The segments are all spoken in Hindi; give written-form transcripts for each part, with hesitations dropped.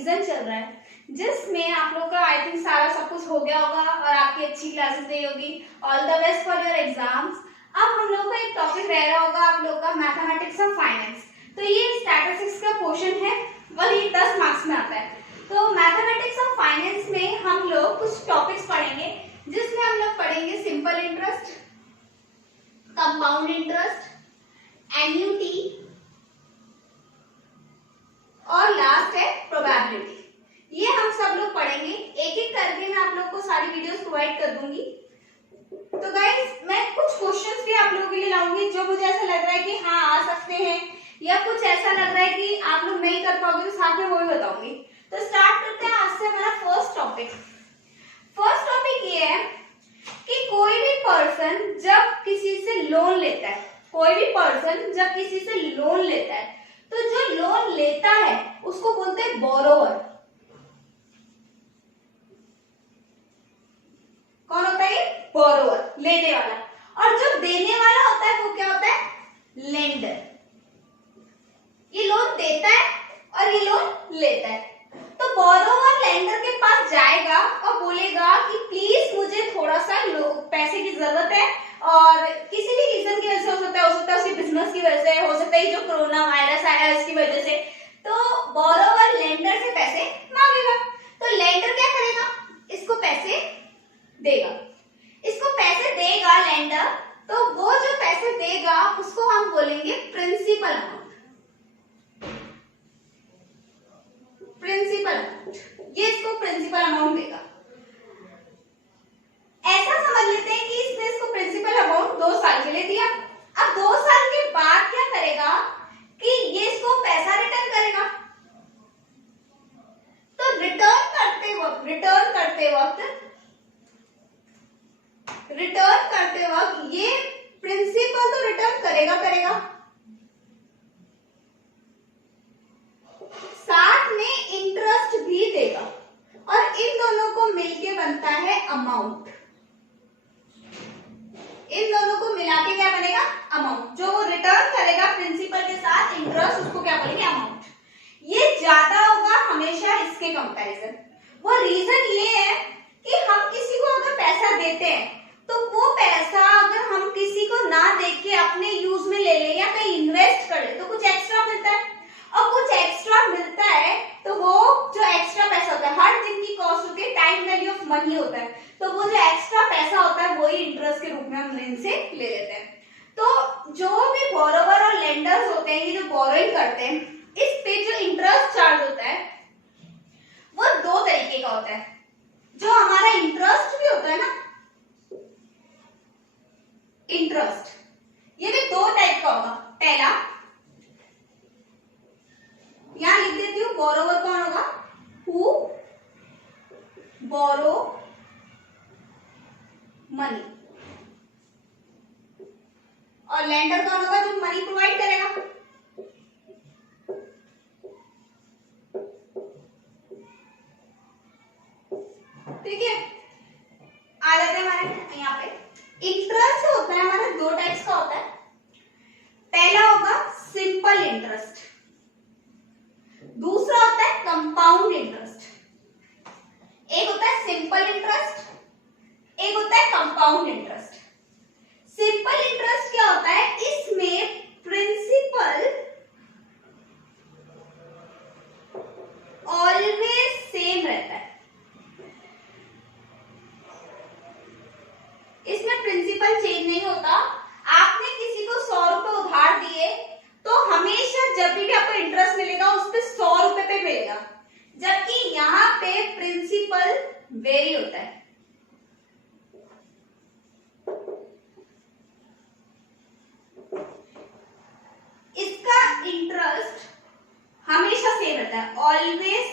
रिवीजन चल रहा है, जिसमें आप लोग का आई थिंक सारा सब कुछ हो गया होगा और आपकी अच्छी क्लासेस रही होगी। All the best for your exams. अब हम लोग का एक टॉपिक रह रहा होगा आप लोग का मैथमेटिक्स ऑफ फाइनेंस। तो ये स्टैटिस्टिक्स का पोर्शन है और ये 10 मार्क्स में आता है। तो मैथमेटिक्स ऑफ फाइनेंस में हम लोग कुछ टॉपिक्स पढ़ेंगे, जिसमें हम लोग पढ़ेंगे simple interest, compound interest, annuity और लास्ट है प्रोबेबिलिटी। ये हम सब लोग पढ़ेंगे, एक एक करके मैं आप लोग को सारी वीडियोस प्रोवाइड कर दूंगी। तो गाइस मैं कुछ क्वेश्चंस भी आप लोगों के लिए लाऊंगी जो मुझे ऐसा लग रहा है कि हाँ आ सकते हैं, या कुछ ऐसा लग रहा है कि आप लोग नहीं कर पाओगे तो साथ में वो भी बताऊंगी। तो स्टार्ट करते हैं आज से हमारा फर्स्ट टॉपिक। फर्स्ट टॉपिक ये है कि कोई भी पर्सन जब किसी से लोन लेता है, कोई भी पर्सन जब किसी से लोन लेता है, तो जो लोन लेता है उसको बोलते हैं बोरोवर। कौन होता है? बोरोवर, लेने वाला। और जो देने वाला होता है वो क्या होता है? लेंडर। ये लोन देता है और ये लोन लेता है। तो बोरोवर लेंडर के पास जाएगा और बोलेगा कि प्लीज मुझे थोड़ा सा पैसे की जरूरत है, और किसी भी रीजन की वजह से हो सकता है उसकी बिजनेस की वजह से, हो सकता है जो कोरोना वायरस आया इसकी वजह से। तो बोरोवर लेंडर से पैसे मांगेगा। तो लेंडर क्या करेगा? इसको पैसे देगा। इसको पैसे देगा लेंडर, तो वो जो पैसे देगा उसको हम बोलेंगे प्रिंसिपल अमाउंट। प्रिंसिपल अमाउंट, ये इसको प्रिंसिपल अमाउंट देगा। ऐसा समझ लेते हैं कि इसने इसको प्रिंसिपल अमाउंट 2 साल के लिए दिया। अब 2 साल के बाद क्या करेगा कि ये इसको पैसा रिटर्न करेगा। तो रिटर्न करते वक्त ये प्रिंसिपल तो रिटर्न करेगा, साथ में इंटरेस्ट भी देगा, और इन दोनों को मिलके बनता है अमाउंट। इन दोनों को मिला के क्या बनेगा? अमाउंट। जो वो रिटर्न करेगा प्रिंसिपल के साथ इंटरेस्ट, उसको क्या बोलेंगे? अमाउंट। ये ज्यादा होगा हमेशा इसके कंपैरिजन। वो रीजन ये है कि हम किसी को अगर पैसा देते हैं तो वो पैसा अगर हम किसी को ना दे के अपने यूज में ले लें या कहीं इन्वेस्ट कर ले तो कुछ एक्स्ट्रा मिलता है, और कुछ एक्स्ट्रा मिलता है तो वो जो एक्स्ट्रा पैसा होता है, हर दिन की कॉस्ट होती है, टाइम वैल्यू ऑफ मनी होता है, तो वो जो एक्स्ट्रा पैसा होता है वही इंटरेस्ट के रूप में हम इनसे ले लेते हैं। तो जो भी बोरोवर और लेंडर्स होते हैं, ये जो बोरोइंग करते हैं, इस पे जो इंटरेस्ट चार्ज होता है वो 2 तरीके का होता है। जो हमारा इंटरेस्ट भी होता है ना, इंटरेस्ट, ये भी 2 टाइप का होगा। पहला यहां लिख देती हूं, बोरोवर कौन होगा? हु बोरो मनी, और लेंडर कौन होगा? जो मनी प्रोवाइड करेगा। ठीक है, आ जाते हैं हमारे यहाँ पे। इंटरेस्ट होता है हमारा 2 टाइप्स का होता है। पहला होगा सिंपल इंटरेस्ट, दूसरा होता है कंपाउंड इंटरेस्ट। एक होता है सिंपल इंटरेस्ट, एक होता है कंपाउंड इंटरेस्ट। सिंपल इंटरेस्ट क्या होता है? इसमें प्रिंसिपल ऑलवेज सेम रहता है। इसमें प्रिंसिपल चेंज नहीं होता। आपने किसी को 100 रुपए उधार दिए तो हमेशा जब भी आपको इंटरेस्ट मिलेगा उस पे 100 रुपए पे मिलेगा, जबकि यहाँ पे प्रिंसिपल वेरी होता है। इसका इंटरेस्ट हमेशा सेम रहता है, ऑलवेज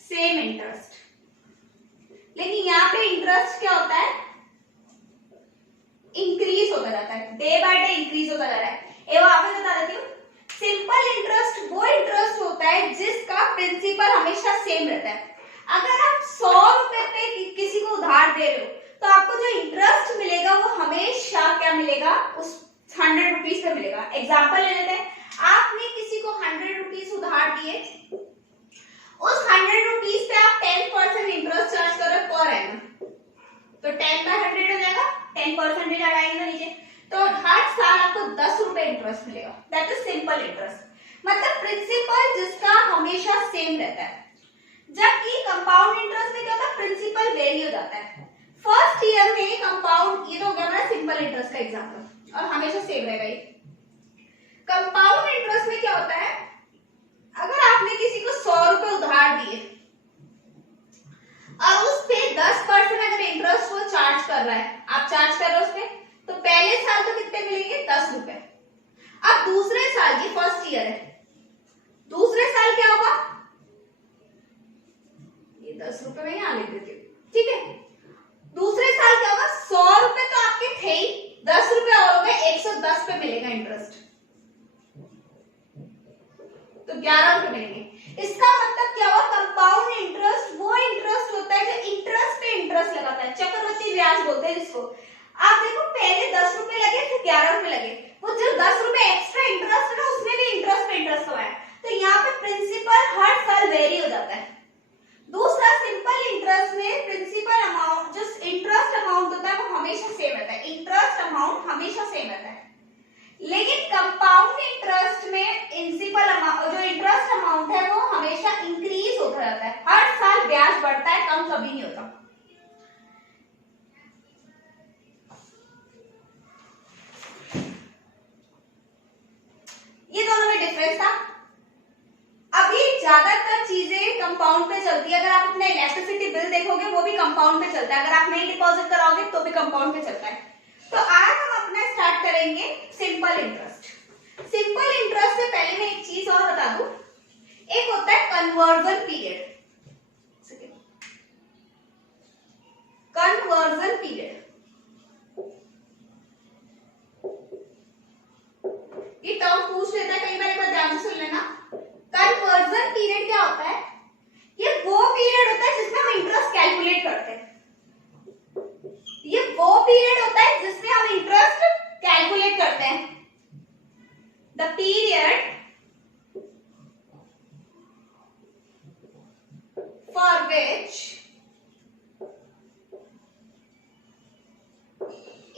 सेम इंटरेस्ट। लेकिन यहाँ पे इंटरेस्ट क्या होता है? इंक्रीज होता जाता है, डे बाय डे इंक्रीज होता जा रहा है। एवं आपको बता देती हूँ, सिंपल इंटरेस्ट वो इंटरेस्ट होता है जिसका प्रिंसिपल हमेशा सेम रहता है। अगर आप 100 रुपए पे किसी को उधार दे रहे हो तो आपको जो इंटरेस्ट मिलेगा वो हमेशा क्या मिलेगा? उस 100 रुपीज पे मिलेगा। एग्जाम्पल ले लेते हैं, आपने किसी को 100 रुपीज उधार दिए 10/100 हो जाएगा, 10% लगाएंगे नीचे, तो हर साल आपको 10 रुपए इंटरेस्ट मिलेगा। दैट इज सिंपल इंटरेस्ट, मतलब प्रिंसिपल जिसका हमेशा सेम रहता है। जबकि कंपाउंड इंटरेस्ट में क्या होता है, प्रिंसिपल वेरी हो जाता है। फर्स्ट ईयर में कंपाउंड, ये तो हो गया हमारा सिंपल इंटरेस्ट का एग्जांपल, और हमेशा सेम रहेगा ये। कंपाउंड इंटरेस्ट में क्या होता है, अगर आपने किसी को 100 रुपए उधार दिए और उस पे 10% अगर इंटरेस्ट वो चार्ज कर रहा है, आप चार्ज कर रहे हो उस पे, तो पहले साल तो कितने मिलेंगे, 10 रुपए। अब दूसरे साल, ये फर्स्ट ईयर है, दूसरे साल क्या होगा, ये 10 रुपए में यहां लिख देती हूँ, ठीक है। दूसरे साल क्या होगा, 100 रुपए तो आपके थे ही, 10 रुपए और हो गए, 110 पे मिलेगा इंटरेस्ट, तो 11 रुपए मिलेंगे। इसका मतलब क्या हुआ, कंपाउंड इंटरेस्ट वो इंटरेस्ट होता है जो इंटरेस्ट पे इंटरेस्ट लगाता है, चक्रवृद्धि ब्याज बोलते हैं जिसको। आप देखो पहले 10 रुपए लगे फिर 11 रुपए लगे, वो जो 10 रुपए एक्स्ट्रा इंटरेस्ट है ना, उसमें भी इंटरेस्ट पे इंटरेस्ट हुआ है, तो यहाँ पे प्रिंसिपल हर साल वेरी हो जाता है। दूसरा, सिंपल इंटरेस्ट में प्रिंसिपल अमाउंट, जो इंटरेस्ट अमाउंट होता है वो हमेशा सेम रहता है, इंटरेस्ट अमाउंट हमेशा सेम रहता है। लेकिन कंपाउंड इंटरेस्ट में प्रिंसिपल अमाउंट, जो इंटरेस्ट अमाउंट है वो हमेशा इंक्रीज होता रहता है, हर साल ब्याज बढ़ता है, कम कभी नहीं होता। ये दोनों में डिफरेंस था। अभी ज्यादातर चीजें कंपाउंड पे चलती है, अगर आप अपना इलेक्ट्रिसिटी बिल देखोगे वो भी कंपाउंड पे चलता है, अगर आप नहीं डिपॉजिट कराओगे तो भी कंपाउंड पे चलता है। तो आज हम अपना स्टार्ट करेंगे सिंपल इंटरेस्ट। सिंपल इंटरेस्ट से पहले मैं एक चीज और बता दूं, एक होता है कन्वर्जन पीरियड। कन्वर्जन पीरियड, ये टर्म पूछ लेता है कई बार, एक बार ध्यान से सुन लेना। कन्वर्जन पीरियड क्या होता है, ये वो पीरियड होता है जिसमें हम इंटरेस्ट कैलकुलेट करते हैं, ये वो पीरियड होता है जिसमें हम इंटरेस्ट कैलकुलेट करते हैं। The period for which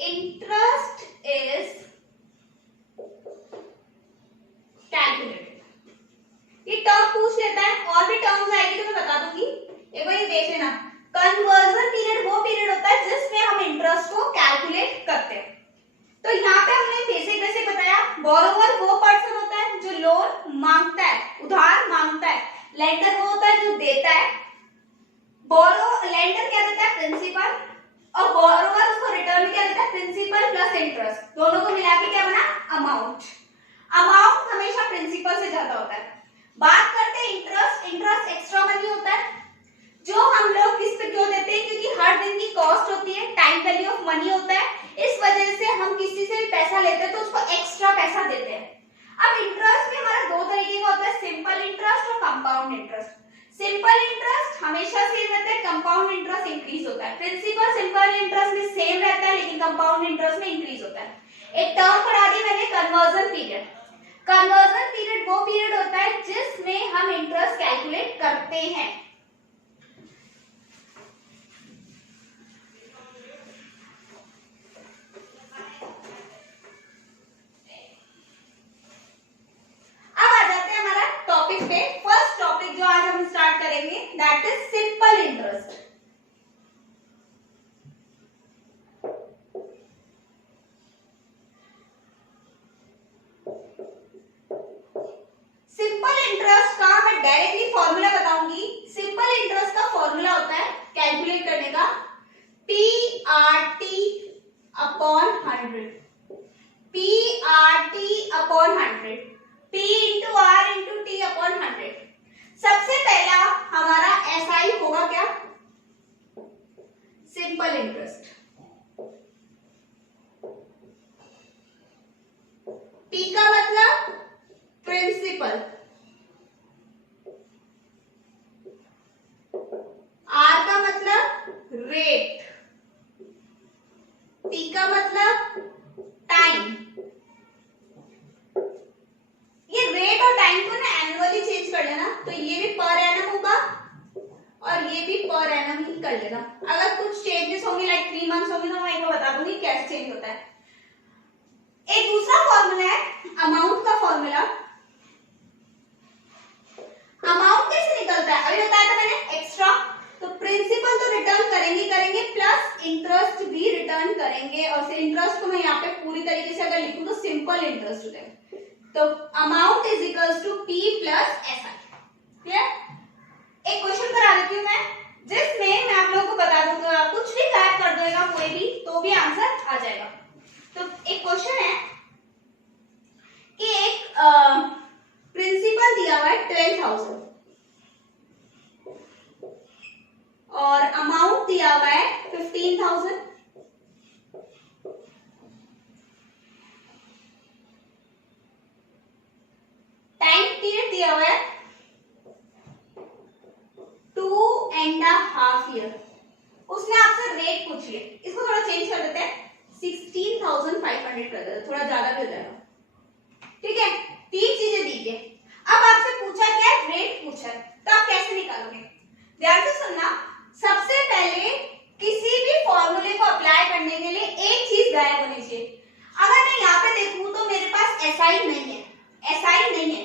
interest is calculated. ये टर्म पूछ लेता है, और भी टर्म्स आएगी तो मैं बता दूंगी, एक बार ये देख लेना। कन्वर्जन पीरियड वो पीरियड होता है जिसमें हम इंटरेस्ट को कैलकुलेट करते हैं। तो यहाँ पे हमने बेसिक बताया, बोरोवर वो पर्सन होता है जो लोन मांगता है, उधार मांगता है, लेंडर वो होता है जो देता है। लेंडर क्या देता है, प्रिंसिपल, और बोरोवर उसको रिटर्न क्या देता है, प्रिंसिपल प्लस इंटरेस्ट, दोनों को मिला के क्या बना, अमाउंट। अमाउंट हमेशा प्रिंसिपल से ज्यादा होता है। बात करते हैं इंटरेस्ट, इंटरेस्ट एक्स्ट्रा मनी होता है जो हम लोग किस पे क्यों देते हैं, क्योंकि हर दिन की कॉस्ट होती है, टाइम वैल्यू ऑफ मनी होता है, इस वजह से हम किसी से भी पैसा लेते हैं तो उसको एक्स्ट्रा पैसा देते हैं। अब इंटरेस्ट में हमारा दो तरीके का होता है, सिंपल इंटरेस्ट और कंपाउंड इंटरेस्ट। सिंपल इंटरेस्ट हमेशा सेम रहता है, कंपाउंड इंटरेस्ट इंक्रीज होता है। प्रिंसिपल सिंपल इंटरेस्ट में सेम रहता है लेकिन कंपाउंड इंटरेस्ट में इंक्रीज होता है। एक टर्म पढ़ा दी मैंने, कन्वर्जन पीरियड। कन्वर्जन पीरियड वो पीरियड होता है जिसमें हम इंटरेस्ट कैलकुलेट करते हैं। अब आ जाते हैं हमारा टॉपिक पे। फर्स्ट टॉपिक जो आज हम स्टार्ट करेंगे that is simple interest. Simple interest का मैं डायरेक्टली फॉर्मूला बताऊंगी। सिंपल इंटरेस्ट का फॉर्मूला होता है कैलकुलेट करने का, PRT upon 100, PRT upon 100, P into R into T upon 100। सबसे पहला हमारा SI होगा क्या, सिंपल इंटरेस्ट। P का मतलब प्रिंसिपल, R का मतलब रेट, T का मतलब टाइम। ये रेट और टाइम को ना एनुअली चेंज कर लेना, तो ये भी पर एनम होगा और ये भी पर एनम ही कर लेना। अगर कुछ चेंजेस होंगे लाइक 3 मंथ्स होंगे तो मैं एक बार बता दूंगी कैसे चेंज होता है। एक दूसरा फॉर्मूला है अमाउंट का फॉर्मूला। अमाउंट कैसे निकलता है अभी बताया था मैंने एक्स्ट्रा, तो प्रिंसिपल तो रिटर्न करेंगे प्लस इंटरेस्ट भी रिटर्न करेंगे, और फिर इंटरेस्ट को मैं यहाँ पे पूरी तरीके से अगर लिखूं तो सिंपल इंटरेस्ट हो जाएगा। तो amount is equals to P plus S I. Clear? एक क्वेश्चन करा देती हूँ मैं, जिसमें मैं आप लोगों को बता दूंगा, कुछ भी गायब कर देगा कोई भी तो भी आंसर आ जाएगा। तो एक क्वेश्चन है कि एक प्रिंसिपल दिया हुआ है 12,000 और अमाउंट दिया हुआ है 15,000। टाइम पीरियड दिया हुआ है 2.5 ईयर। उसने आपसे रेट पूछ लिया, इसको थोड़ा चेंज कर देते हैं, 16,500 कर देते हैं, थोड़ा ज्यादा भी हो जाएगा। ठीक है, तीन चीजें दी है। अब आपसे पूछा क्या है, रेट पूछा है, तो आप कैसे निकालोगे? ध्यान से सुनना, सबसे पहले किसी भी फॉर्मूले को अप्लाई करने के लिए एक चीज गायब होनी चाहिए। अगर मैं यहाँ पे देखूं तो मेरे पास एसआई नहीं है, एसआई नहीं है,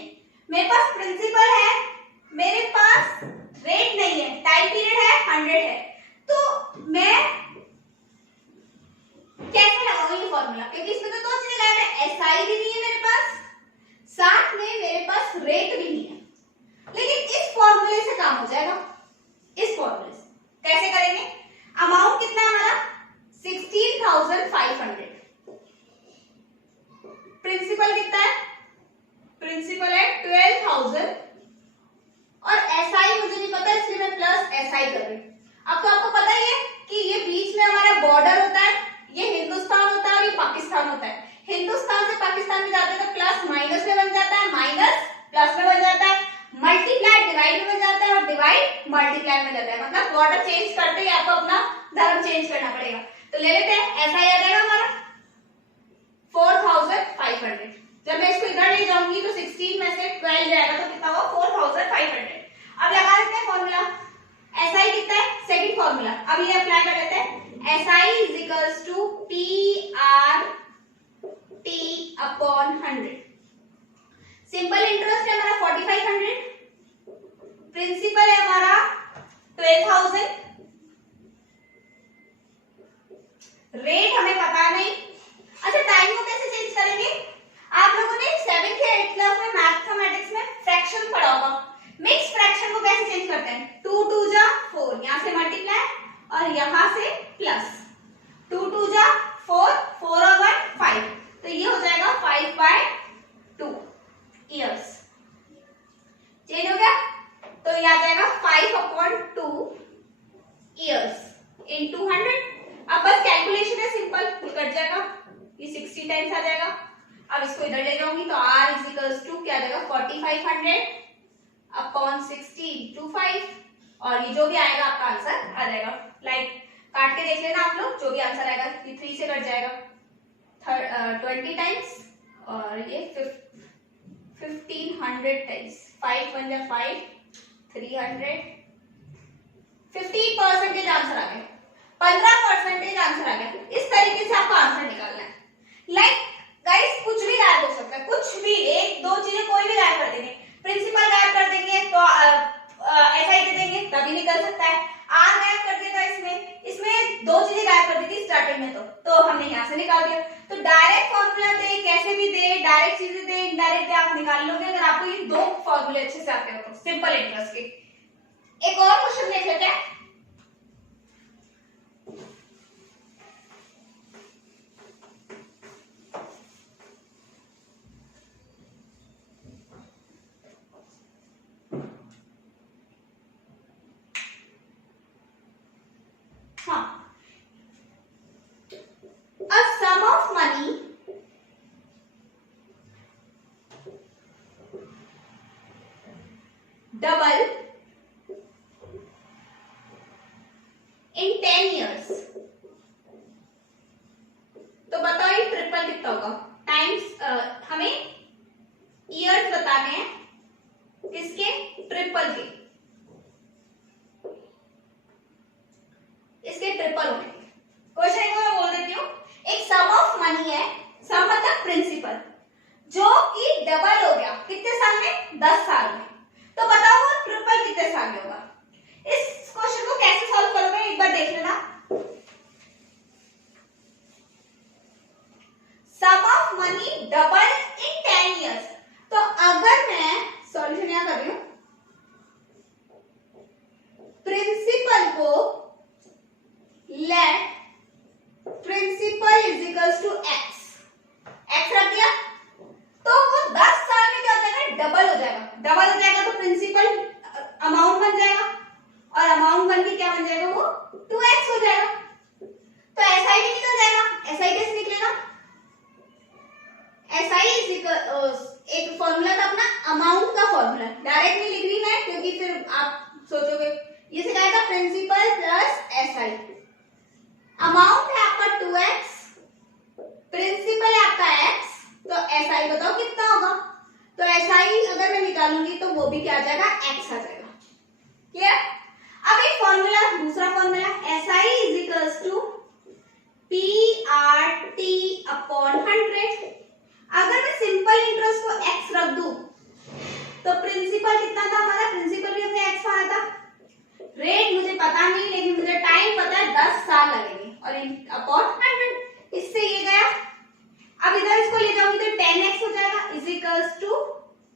मेरे पास प्रिंसिपल है, मेरे पास रेट नहीं है, टाइम पीरियड है 100 है, तो मैं कैसे लगाऊंगी फॉर्मूला? क्योंकि इसमें तो दो चीजें गायब है, एसआई भी नहीं है मेरे पास, साथ में मेरे पास रेट भी नहीं है। लेकिन इस फॉर्मूले से काम हो जाएगा। इस फॉर्मूले से कैसे करेंगे? अमाउंट कितना है हमारा 16,500, प्रिंसिपल कितना है, प्रिंसिपल है 12,000 और एसआई मुझे नहीं पता इसलिए मैं प्लस एसआई कर रही हूं। अब तो आपको पता ही है कि ये बीच में हमारा बॉर्डर होता है, ये हिंदुस्तान होता है और ये पाकिस्तान होता है। हिंदुस्तान से पाकिस्तान में जाते हैं तो प्लस माइनस में बन जाता है, माइनस प्लस में बन जाता है, मल्टीप्लाई डिवाइड में बन जाता है और डिवाइड मल्टीप्लाई में जाता है। मतलब बॉर्डर चेंज करते ही आपको अपना धर्म चेंज करना पड़ेगा। तो ले लेते हैं, ऐसा ही आ जाएगा हमारा 4,500। जब मैं इसको इधर ले जाऊंगी तो 16 में से 12 जाएगा तो कितना हुआ 4,500। अब लगा देते हैं फॉर्मूला, एसआई कितना है, सेकंड फॉर्मूला, अब ये अप्लाई कर लेते हैं, SI is equals to P R T upon 100। Simple interest है हमारा 4,500, प्रिंसिपल है हमारा 12,000, रेट हमें पता नहीं। अच्छा, टाइम को कैसे चेंज करेंगे? आप लोगों ने 7th या 8th क्लास में मैथमेटिक्स में फ्रैक्शन पढ़ा होगा। मिक्स फ्रैक्शन को कैसे चेंज करते हैं? 2 2 जा 4, यहां से मल्टीप्लाई और यहां से प्लस, 2 2 जा 4, 4 और 1 5, तो ये हो जाएगा 5/2 इयर्स। चेंज हो गया, तो ये आ जाएगा 5/2 इयर्स इनटू 100। अब बस कैलकुलेशन है सिंपल, कट जाएगा, ये 60 टाइम्स आ जाएगा। अब इसको इधर ले जाऊंगी तो r इज इक्वल्स टू क्या आ जाएगा 4,500 अपॉन 60 इंटू 5, और ये जो भी आएगा आपका आंसर आ जाएगा। लाइक काट के देख लेना आप लोग, जो भी आंसर आएगा ये 3 से कट जाएगा 20 टाइम्स और ये 1500 टाइम्स, 5 1 जा 5, 300, 15% आंसर आ गया, 15% आंसर आ गया। इस तरीके से आपको आंसर निकालना है। लाइक गाइस कुछ भी गायब हो सकता है, कुछ भी, एक दो चीजें कोई भी गायब कर देंगे, प्रिंसिपल गायब कर देंगे तो ऐसा ही दे देंगे तभी निकल सकता है। आर गायब कर दिया था इसमें दो चीजें गायब कर दी थी स्टार्टिंग में, तो हमने यहाँ से निकाल दिया। तो डायरेक्ट फॉर्मूला दे, कैसे भी दे, डायरेक्ट चीजें दे, इनडायरेक्ट दे, आप निकाल लोगे अगर आपको ये दो फॉर्मूले अच्छे से आते हो तो, सिंपल इंटरेस्ट के। एक और क्वेश्चन देख लेते हैं। A sum of money double in 10 years, तो बताओ ये ट्रिपल कितना होगा? टाइम्स हमें ईयर्स बताने हैं किसके, ट्रिपल के, इसके ट्रिपल होने। Question principal is equals to X, X रख दिया तो वो 10 साल में क्या हो जाएगा, डबल हो जाएगा। डबल हो जाएगा तो प्रिंसिपल अमाउंट बन जाएगा और अमाउंट बन के क्या बन जाएगा, वो 2x हो जाएगा। तो एसआई भी निकल जाएगा। एसआई कैसे निकलेगा, एसआई इज इक्वल, एक फॉर्मूला था अपना अमाउंट का फॉर्मूला, डायरेक्ट नहीं लिख रही मैं क्योंकि फिर आप सोचोगे ये से जाएगा प्रिंसिपल प्लस एसआई। अमाउंट है आपका 2x, प्रिंसिपल है आपका x, तो एसआई बताओ कितना होगा। तो एसआई अगर मैं निकालूंगी तो वो भी क्या आ जाएगा, x आ जाएगा। क्लियर। अब एक फॉर्मूला, दूसरा formula SI is equals to PRT upon 100। अगर मैं सिंपल इंटरेस्ट को x रख दूं तो प्रिंसिपल कितना था हमारा, प्रिंसिपल भी हमने x माना था। रेट मुझे पता नहीं लेकिन मुझे टाइम पता है 10 साल लगेंगे और अपॉन 100, इससे ये गया। अब इधर इसको ले जाऊंगी तो 10x हो जाएगा इज इक्वल्स टू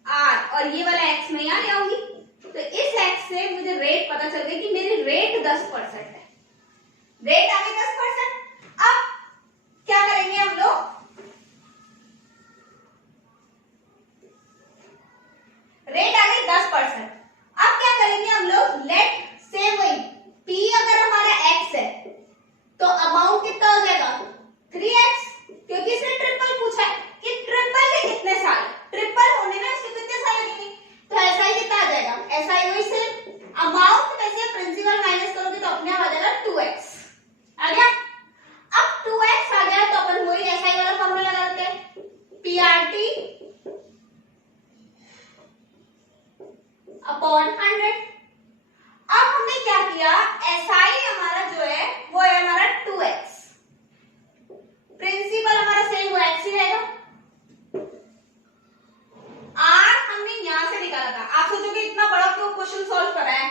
r और ये वाला x मैं यहाँ ले आऊंगी तो इस x से मुझे रेट पता चल गया कि मेरी रेट 10% है। रेट आ गई 10%। अब क्या करेंगे हम लोग, रेट आ गई 10%। अब क्या करेंगे हम लोग, लेट से वही p अगर हमारा x है तो अमाउंट कितना हो जाएगा 3x, क्योंकि इसने ट्रिपल पूछा है कि ट्रिपल के कितने साल, ट्रिपल होने में उसके कितने साल लगेंगे। तो एसआई कितना आ जाएगा, एसआई वही से अमाउंट में से प्रिंसिपल माइनस करोगे तो अपने आप आ जाएगा 2x आ गया। अब 2x आ गया तो अपन वही एसआई वाला फॉर्मूला लगाते हैं, PRT अपॉन 100। अब हमने क्या किया, एसआई हमारा जो है वो है हमारा 2x, प्रिंसिपल हमारा सेम वो x ही रहेगा। r हमने यहां से निकाला था। आप सोचोगे इतना बड़ा क्यों क्वेश्चन सॉल्व कर रहा है,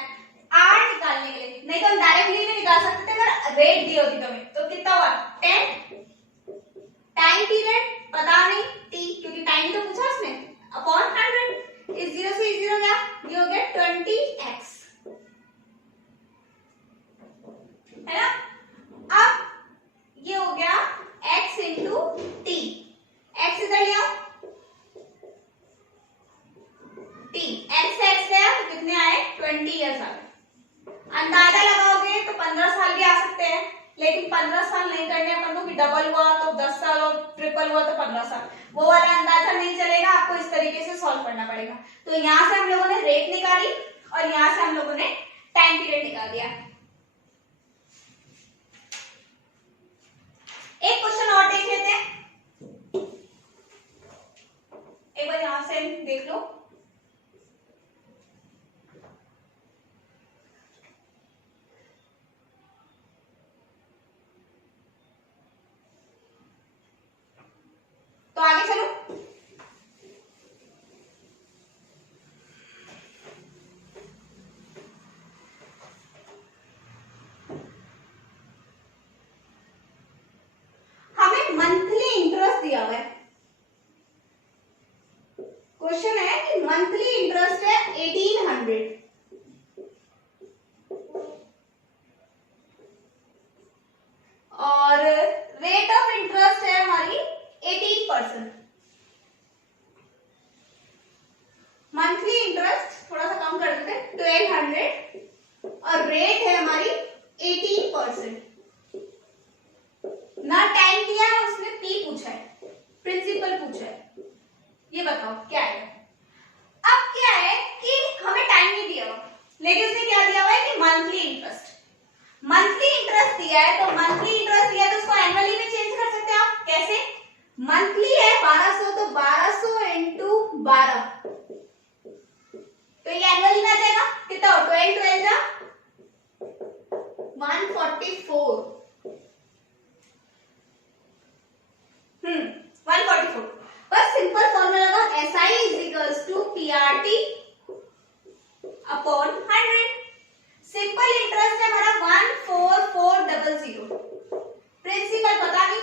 r निकालने के लिए, नहीं तो हम डायरेक्टली नहीं निकाल सकते थे अगर रेट दी होती तो हमें। तो कितना हुआ 10, टाइम पीरियड पता नहीं t क्योंकि टाइम तो पूछा उसने, अपॉन 100, इस 0 से 0 गया, ये हो गया 20x है ना। अब ये हो गया x इंटू t, x इधर ले आओ, t x से x गया तो कितने आए 20 इयर्स आ गए। अंदाजा लगाओगे तो 15 साल भी आ सकते हैं लेकिन 15 साल नहीं करने अपन को कि डबल हुआ तो 10 साल और ट्रिपल हुआ तो 15 साल, वो वाला अंदाजा नहीं चलेगा, आपको इस तरीके से सॉल्व करना पड़ेगा। तो यहां से हम लोगों ने रेट निकाली और यहां से हम लोगों ने टाइम पीरियड निकाल दिया। एक क्वेश्चन और देख लेते हैं, एक बार यहां से देख लो। तो आगे चलो, हमें मंथली इंटरेस्ट दिया हुआ है। क्वेश्चन है कि मंथली इंटरेस्ट है 1800 और रेट ऑफ इंटरेस्ट है हमारी 18%। मंथली इंटरेस्ट थोड़ा सा कम कर देते हैं 1200 और रेट है हमारी 18%। ना टाइम दिया है उसने, p पूछा है, प्रिंसिपल पूछा है, ये बताओ क्या है। अब क्या है कि हमें टाइम नहीं दिया हुआ लेकिन उसने क्या दिया हुआ है कि मंथली इंटरेस्ट, मंथली इंटरेस्ट दिया है तो मंथली इंटरेस्ट दिया तो उसको एनुअली में चेंज कर सकते हैं आप। कैसे, मंथली है 1200 तो 1200 इंटू 12 तो ये एनुअली में आ जाएगा कितना, 12 12 जा 144 144। बस सिंपल फॉर्मूला लगा, SI is equals to PRT upon 100। Simple interest है हमारा 14400, प्रिंसिपल पता नहीं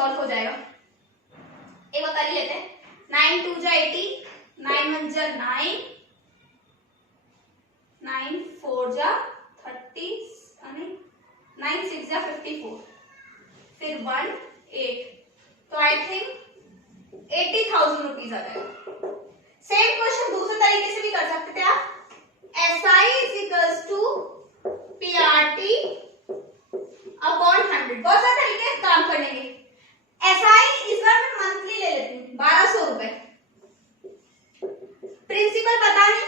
सॉल्व हो जाएगा। एक बार कर ही लेते हैं। 9 2 जा 80, 9 1 जा 9, 9 4 जा 30, 9 6 जा 54, फिर 1 8, तो आई थिंक 80,000 रुपीज आ जाएगा। सेम क्वेश्चन दूसरे तरीके से भी कर सकते थे आप। SI is equals to PRT upon 100। बहुत सारे तरीके से काम करने के। SI इस बार मैं मंथली ले लेती हूँ 1200 रुपए। प्रिंसिपल पता नहीं,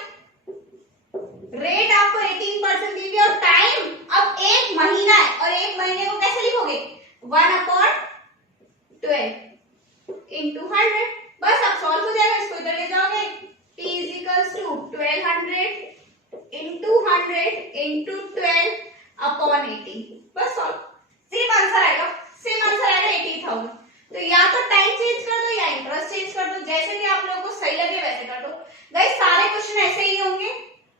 रेट आपको 18% दी हुई और टाइम अब 1 महीना है, और 1 महीने को कैसे लिखोगे 1/12 इंटू 100। बस अब सॉल्व हो जाएगा, इसको इधर ले जाओगे। T is equals to 1200 into 100 into 12 upon 18। बस सॉल्व, सेम आंसर आएगा, सेम आंसर आएगा 80,000। तो या तो टाइम चेंज कर दो या इंटरेस्ट चेंज कर दो, जैसे भी आप लोगों को सही लगे वैसे कर दो। गाइस सारे क्वेश्चन ऐसे ही होंगे,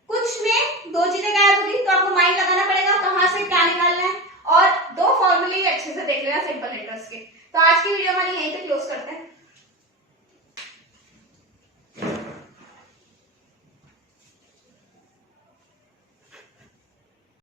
कुछ में 2 चीजें गायब होगी, तो आपको माइंड लगाना पड़ेगा कहां से क्या निकालना है, और 2 फॉर्मूले अच्छे से देख लेना सिंपल इंटरेस्ट के। तो आज की वीडियो हमारी यहीं पे क्लोज करते हैं।